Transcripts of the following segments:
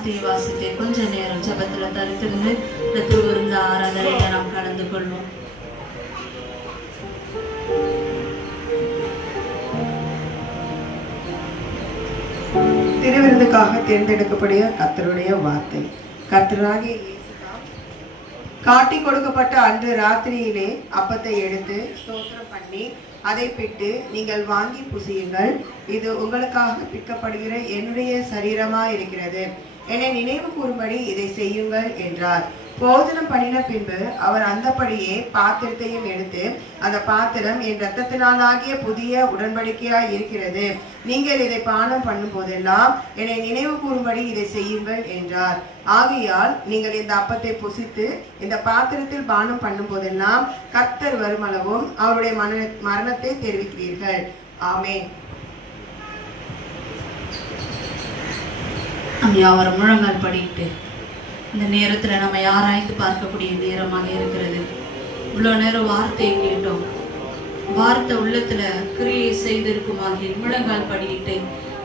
வார்த்தையை வாசித்து கொஞ்ச நேரம் ஜபத்துல தரித்திருந்து இந்த திருவிருந்த ஆராதனையில நாம் கலந்து கொள்வோம். திருவிருந்துக்காக தேர்ந்தெடுக்கப்படைய கர்த்தருடைய வார்த்தை. கர்த்தராகிய காட்டி கொடுக்கப்பட்ட அன்று ராத்திரியிலே அப்பத்தை எடுத்து ஸ்தோத்திரம் பண்ணி அதை பிட்டு, நீங்கள் வாங்கி புசியுங்கள், இது உங்களுக்காக பிற்கப்படுகிற என்னுடைய சரீரமா இருக்கிறது, என்னை நினைவு கூறும்படி இதை செய்யுங்கள் என்றார். போஜனம் பண்ணின பின்பு அவர் அந்தபடியே பாத்திரத்தையும் எடுத்து, அந்த பாத்திரம் என் இரத்தத்தினாலாகிய புதிய உடன்படிக்கையாய் இருக்கிறது, நீங்கள் இதை பானம் பண்ணும் போதெல்லாம் என்னை நினைவு கூறும்படி இதை செய்யுங்கள் என்றார். ஆகையால் நீங்கள் இந்த அப்பத்தை புசித்து இந்த பாத்திரத்தில் பானம் பண்ணும் போதெல்லாம் கர்த்தர் வருமளவும் அவருடைய மரணத்தை தெரிவிக்கிறீர்கள். ஆமென். அவர் முழங்கால் படிட்டு இந்த நேரத்துல நம்ம ஆராய்ந்து பார்க்கக்கூடிய நேரமாக இருக்கிறது. இவ்வளோ நேரம் வார்த்தையை கேட்டோம். வார்த்தை உள்ளத்துல கிரியை செய்திருக்குமாக முழங்கால் படிட்டு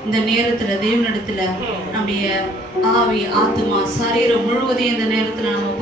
இந்த நேரத்துல தேவனிடத்துல நம்முடைய ஆவி, ஆத்மா, சரீரம் முழுவதையும் இந்த நேரத்துல நம்ம